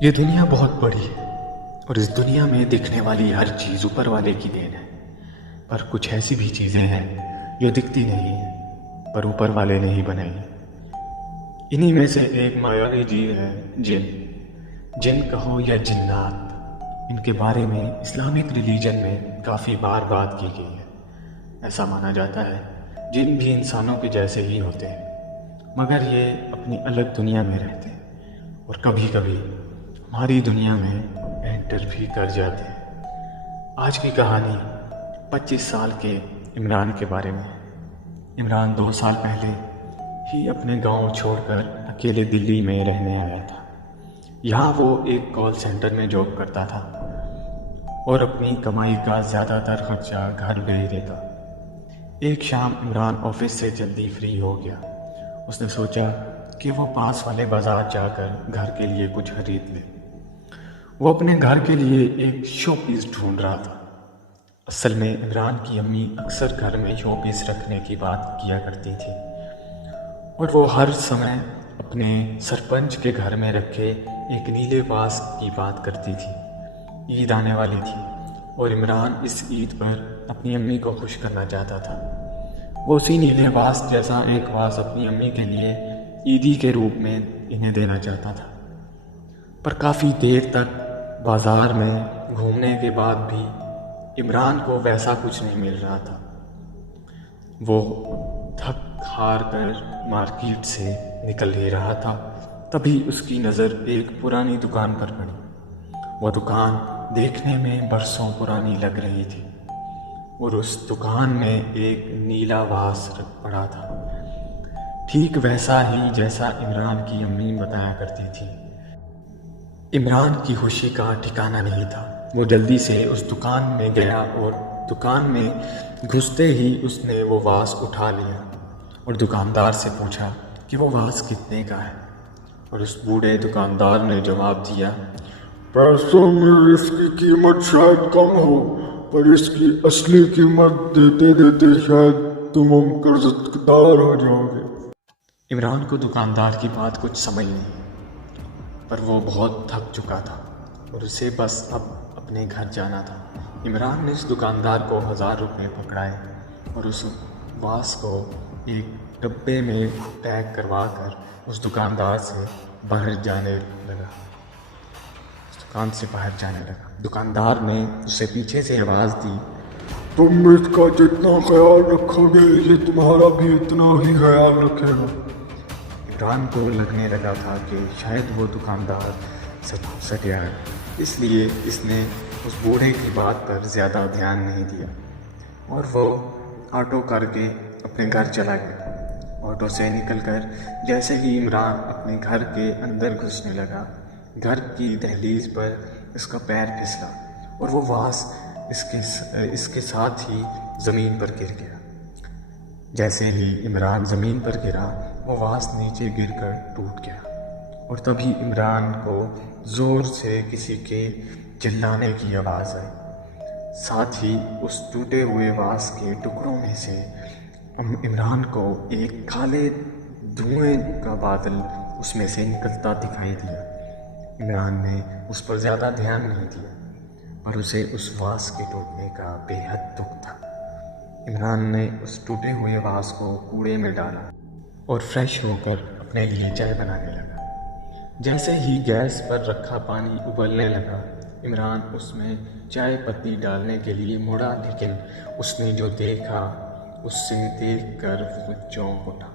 یہ دنیا بہت بڑی ہے اور اس دنیا میں دکھنے والی ہر چیز اوپر والے کی دین ہے، پر کچھ ایسی بھی چیزیں ہیں جو دکھتی نہیں ہیں پر اوپر والے نے ہی بنائی ہیں۔ انہی میں سے ایک مایاوی جیو ہے جن کہو یا جنات۔ ان کے بارے میں اسلامک ریلیجن میں کافی بار بات کی گئی ہے۔ ایسا مانا جاتا ہے جن بھی انسانوں کے جیسے ہی ہوتے ہیں، مگر یہ اپنی الگ دنیا میں رہتے ہیں اور کبھی کبھی ہماری دنیا میں انٹر بھی کر جاتے ہیں۔ آج کی کہانی 25 سال کے عمران کے بارے میں ہے۔ عمران 2 سال پہلے ہی اپنے گاؤں چھوڑ کر اکیلے دلی میں رہنے آیا تھا۔ یہاں وہ ایک کال سینٹر میں جاب کرتا تھا اور اپنی کمائی کا زیادہ تر خرچہ گھر بھیج دیتا۔ ایک شام عمران آفس سے جلدی فری ہو گیا۔ اس نے سوچا کہ وہ پاس والے بازار جا کر گھر کے لیے کچھ خرید لے۔ وہ اپنے گھر کے لیے ایک شو پیس ڈھونڈ رہا تھا۔ اصل میں عمران کی امی اکثر گھر میں شو پیس رکھنے کی بات کیا کرتی تھی اور وہ ہر سمے اپنے سرپنچ کے گھر میں رکھے ایک نیلے واس کی بات کرتی تھی۔ عید آنے والی تھی اور عمران اس عید پر اپنی امی کو خوش کرنا چاہتا تھا۔ وہ اسی نیلے واس جیسا ایک واس اپنی امی کے لیے عیدی کے روپ میں انہیں دینا چاہتا تھا، پر کافی دیر تک بازار میں گھومنے کے بعد بھی عمران کو ویسا کچھ نہیں مل رہا تھا۔ وہ تھک ہار کر مارکیٹ سے نکل ہی رہا تھا، تبھی اس کی نظر ایک پرانی دکان پر پڑی۔ وہ دکان دیکھنے میں برسوں پرانی لگ رہی تھی اور اس دکان میں ایک نیلا واس پڑا تھا، ٹھیک ویسا ہی جیسا عمران کی امی بتایا کرتی تھی۔ عمران کی خوشی کا ٹھکانہ نہیں تھا۔ وہ جلدی سے اس دکان میں گیا اور دکان میں گھستے ہی اس نے وہ واس اٹھا لیا اور دکاندار سے پوچھا کہ وہ واس کتنے کا ہے، اور اس بوڑھے دکاندار نے جواب دیا، پیسوں میں اس کی قیمت شاید کم ہو، پر اس کی اصلی قیمت دیتے دیتے شاید تم قرض دار ہو جاؤ گے۔ عمران کو دکاندار کی بات کچھ سمجھ نہیں، پر وہ بہت تھک چکا تھا اور اسے بس اب اپنے گھر جانا تھا۔ عمران نے اس دکاندار کو 1000 روپے پکڑائے اور اس واس کو ایک ڈبے میں پیک کروا کر اس دکاندار سے باہر جانے لگا۔ دکاندار نے اسے پیچھے سے آواز دی، تم اس کا جتنا خیال رکھو گے یہ تمہارا بھی اتنا ہی خیال رکھے گا۔ عمران کو لگنے لگا تھا کہ شاید وہ دکاندار سچ گیا ہے، اس لیے اس نے اس بوڑھے کی بات پر زیادہ دھیان نہیں دیا اور وہ آٹو کر کے اپنے گھر چلا گیا۔ آٹو سے نکل کر جیسے ہی عمران اپنے گھر کے اندر گھسنے لگا، گھر کی دہلیز پر اس کا پیر پھسلا اور وہ واس اس کے ساتھ ہی زمین پر گر گیا۔ جیسے ہی عمران زمین پر گرا، وہ واس نیچے گر کر ٹوٹ گیا اور تبھی عمران کو زور سے کسی کے چلانے کی آواز آئی۔ ساتھ ہی اس ٹوٹے ہوئے واس کے ٹکڑوں میں سے عمران کو ایک کالے دھوئیں کا بادل اس میں سے نکلتا دکھائی دیا۔ عمران نے اس پر زیادہ دھیان نہیں دیا، پر اسے اس واس کے ٹوٹنے کا بے حد دکھ تھا۔ عمران نے اس ٹوٹے ہوئے واس کو کوڑے میں ڈالا اور فریش ہو کر اپنے لیے چائے بنانے لگا۔ جیسے ہی گیس پر رکھا پانی ابلنے لگا، عمران اس میں چائے پتی ڈالنے کے لیے مڑا، لیکن اس نے جو دیکھا اس سے دیکھ کر وہ چونک اٹھا۔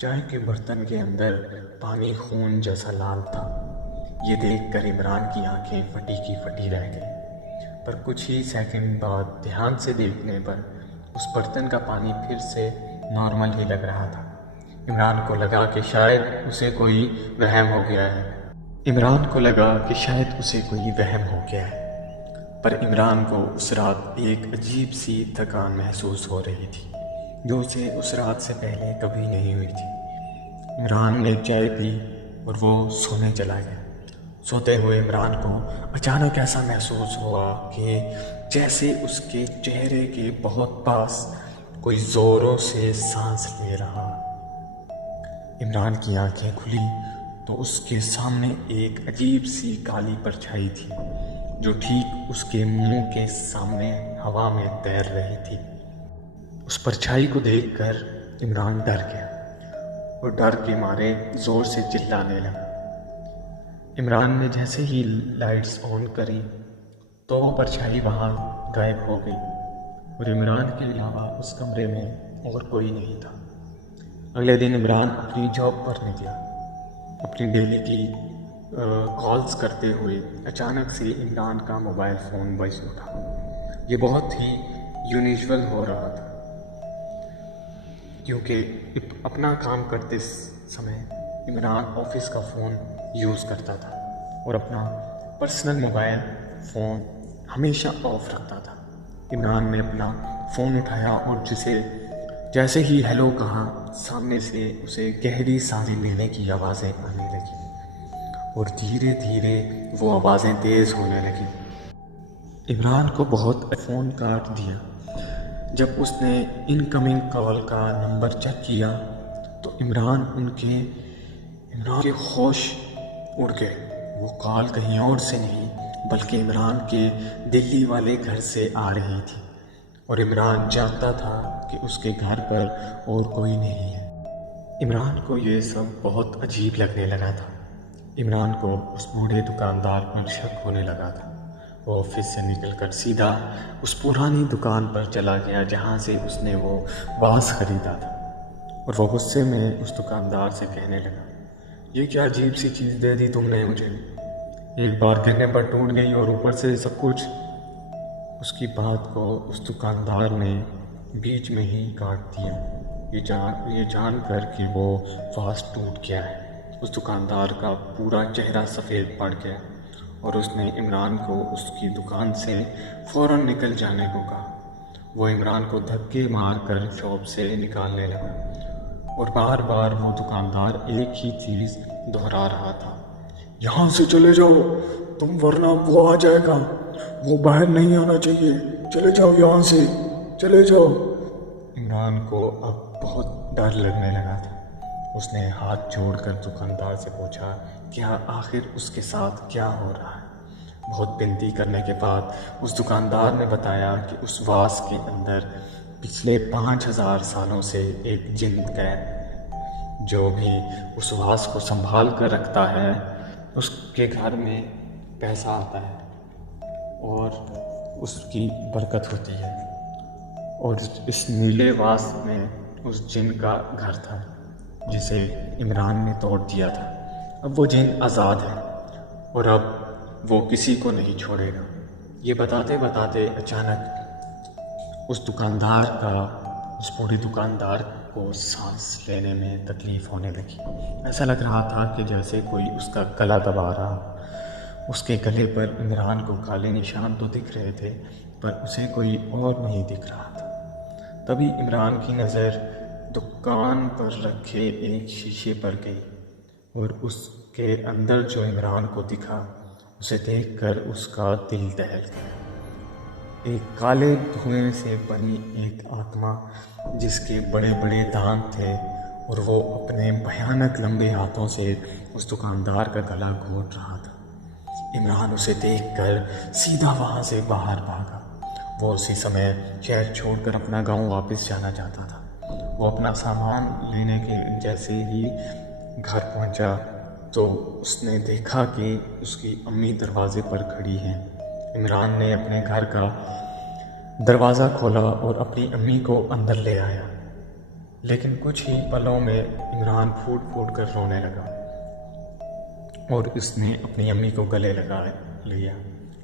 چائے کے برتن کے اندر پانی خون جیسا لال تھا۔ یہ دیکھ کر عمران کی آنکھیں پھٹی کی پھٹی رہ گئیں، پر کچھ ہی سیکنڈ بعد دھیان سے دیکھنے پر اس برتن کا پانی پھر سے نارمل ہی لگ رہا تھا۔ عمران کو لگا کہ شاید اسے کوئی وہم ہو گیا ہے، پر عمران کو اس رات ایک عجیب سی تھکان محسوس ہو رہی تھی جو اسے اس رات سے پہلے کبھی نہیں ہوئی تھی۔ عمران نے چائے پی اور وہ سونے چلا گیا۔ سوتے ہوئے عمران کو اچانک ایسا محسوس ہوا کہ جیسے اس کے چہرے کے بہت پاس کوئی زوروں سے سانس لے رہا۔ عمران کی آنکھیں کھلی تو اس کے سامنے ایک عجیب سی کالی پرچھائی تھی جو ٹھیک اس کے منہ کے سامنے ہوا میں تیر رہی تھی۔ اس پرچھائی کو دیکھ کر عمران ڈر گیا اور ڈر کے مارے زور سے چلانے لگا۔ عمران نے جیسے ہی لائٹس آن کری تو وہ پرچھائی وہاں غائب ہو گئی اور عمران کے علاوہ اس کمرے میں اور کوئی نہیں تھا۔ اگلے دن عمران اپنی جاب پر نکلا۔ اپنی ڈیلی کی کالز کرتے ہوئے اچانک سے عمران کا موبائل فون بج اٹھا۔ یہ بہت ہی یونیجول ہو رہا تھا کیونکہ اپنا کام کرتے سمے عمران آفس کا فون یوز کرتا تھا اور اپنا پرسنل موبائل فون ہمیشہ آف رکھتا تھا۔ عمران نے اپنا فون اٹھایا اور جیسے ہی ہیلو کہا، سامنے سے اسے گہری سانسیں لینے کی آوازیں آنے لگی اور دھیرے دھیرے وہ آوازیں تیز ہونے لگی۔ عمران کو بہت فون کاٹ دیا۔ جب اس نے انکمنگ کال کا نمبر چیک کیا تو عمران کے ہوش اڑ گئے۔ وہ کال کہیں اور سے نہیں بلکہ عمران کے دلی والے گھر سے آ رہی تھی اور عمران جانتا تھا کہ اس کے گھر پر اور کوئی نہیں ہے۔ عمران کو یہ سب بہت عجیب لگنے لگا تھا۔ عمران کو اس بوڑھے دکاندار پر شک ہونے لگا تھا۔ وہ آفس سے نکل کر سیدھا اس پرانی دکان پر چلا گیا جہاں سے اس نے وہ واز خریدا تھا اور وہ غصے میں اس دکاندار سے کہنے لگا، یہ کیا عجیب سی چیز دے دی تم نے مجھے، ایک بار دینے پر ٹوٹ گئی اور اوپر سے سب کچھ۔ اس کی بات کو اس دکاندار نے بیچ میں ہی کاٹ دیا۔ یہ جان کر کہ وہ واز ٹوٹ گیا ہے، اس دکاندار کا پورا چہرہ سفید پڑ گیا اور اس نے عمران کو اس کی دکان سے فوراً نکل جانے کو کہا۔ وہ عمران کو دھکے مار کر شاپ سے نکالنے لگا اور بار بار وہ دکاندار ایک ہی چیز دہرا رہا تھا، یہاں سے چلے جاؤ تم ورنہ وہ آ جائے گا، وہ باہر نہیں آنا چاہیے، چلے جاؤ یہاں سے، چلے جاؤ۔ عمران کو اب بہت ڈر لگنے لگا تھا۔ اس نے ہاتھ جوڑ کر دکاندار سے پوچھا کیا آخر اس کے ساتھ کیا ہو رہا ہے۔ بہت بنتی کرنے کے بعد اس دکاندار نے بتایا کہ اس واز کے اندر پچھلے 5000 سالوں سے ایک جن قید ہے جو بھی اس واز کو سنبھال کر رکھتا ہے، اس کے گھر میں پیسہ آتا ہے اور اس کی برکت ہوتی ہے۔ اور اس نیلے واز میں اس جن کا گھر تھا جسے عمران نے توڑ دیا تھا۔ اب وہ جن آزاد ہے اور اب وہ کسی کو نہیں چھوڑے گا۔ یہ بتاتے بتاتے اچانک اس بوڑھی دکاندار کو سانس لینے میں تکلیف ہونے لگی۔ ایسا لگ رہا تھا کہ جیسے کوئی اس کا گلا دبا رہا۔ اس کے گلے پر عمران کو کالے نشان تو دکھ رہے تھے پر اسے کوئی اور نہیں دکھ رہا تھا۔ تبھی عمران کی نظر دکان پر رکھے ایک شیشے پر گئی اور اس کے اندر جو عمران کو دکھا اسے دیکھ کر اس کا دل دہل گیا۔ ایک کالے دھوئیں سے بنی ایک آتما جس کے بڑے بڑے دانت تھے اور وہ اپنے بھیانک لمبے ہاتھوں سے اس دکاندار کا گلا گھونٹ رہا تھا۔ عمران اسے دیکھ کر سیدھا وہاں سے باہر بھاگا۔ وہ اسی سمے شہر چھوڑ کر اپنا گاؤں واپس جانا چاہتا تھا۔ وہ اپنا سامان لینے کے جیسے ہی گھر پہنچا تو اس نے دیکھا کہ اس کی امی دروازے پر کھڑی ہیں۔ عمران نے اپنے گھر کا دروازہ کھولا اور اپنی امی کو اندر لے آیا، لیکن کچھ ہی پلوں میں عمران پھوٹ پھوٹ کر رونے لگا اور اس نے اپنی امی کو گلے لگا لیا۔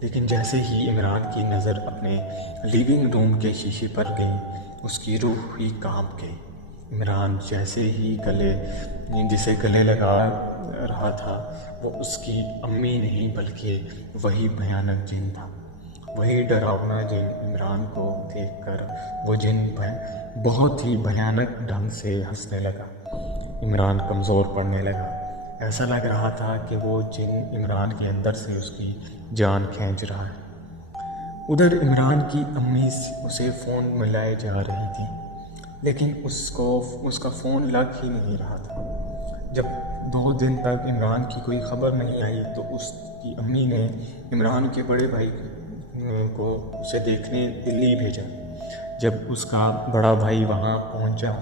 لیکن جیسے ہی عمران کی نظر اپنے لیونگ روم کے شیشے پر گئی اس کی روح ہی کانپ گئی۔ عمران جیسے ہی جسے گلے لگا رہا تھا وہ اس کی امی نہیں بلکہ وہی بھیانک جن تھا۔ وہی ڈراؤنا جن عمران کو دیکھ کر وہ جن بہت ہی بھیانک ڈھنگ سے ہنسنے لگا۔ عمران کمزور پڑنے لگا۔ ایسا لگ رہا تھا کہ وہ جن عمران کے اندر سے اس کی جان کھینچ رہا ہے۔ ادھر عمران کی امی اسے فون ملائے جا رہی تھی لیکن اس کا فون لگ ہی نہیں رہا تھا۔ جب 2 دن تک عمران کی کوئی خبر نہیں آئی تو اس کی امی نے عمران کے بڑے بھائی کو اسے دیکھنے دلی بھیجا۔ جب اس کا بڑا بھائی وہاں پہنچا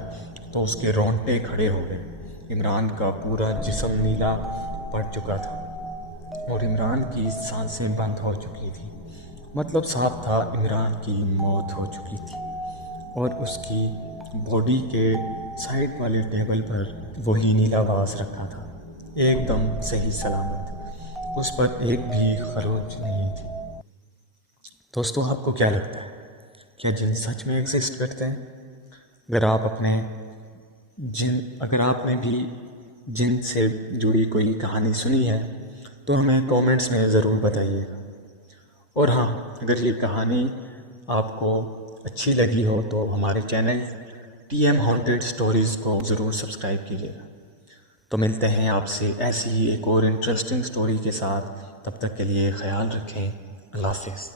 تو اس کے رونگٹے کھڑے ہو گئے۔ عمران کا پورا جسم نیلا پڑ چکا تھا اور عمران کی سانسیں بند ہو چکی تھیں۔ مطلب صاف تھا عمران کی موت ہو چکی تھی، اور اس کی باڈی کے سائڈ والے ٹیبل پر وہی نیلا باس رکھا تھا، ایک دم صحیح سلامت، اس پر ایک بھی خروچ نہیں تھی۔ دوستو، آپ کو کیا لگتا ہے؟ کیا جن سچ میں ایگزسٹ کرتے ہیں؟ اگر آپ نے بھی جن سے جڑی کوئی کہانی سنی ہے تو ہمیں کومنٹس میں ضرور بتائیے گا۔ اور ہاں، اگر یہ کہانی آپ کو اچھی لگی ہو تو ہمارے چینل TM ہانٹیڈ اسٹوریز کو ضرور سبسکرائب کیجیے گا۔ تو ملتے ہیں آپ سے ایسی ہی ایک اور انٹرسٹنگ اسٹوری کے ساتھ، تب تک کے لیے خیال رکھیں۔ اللہ حافظ۔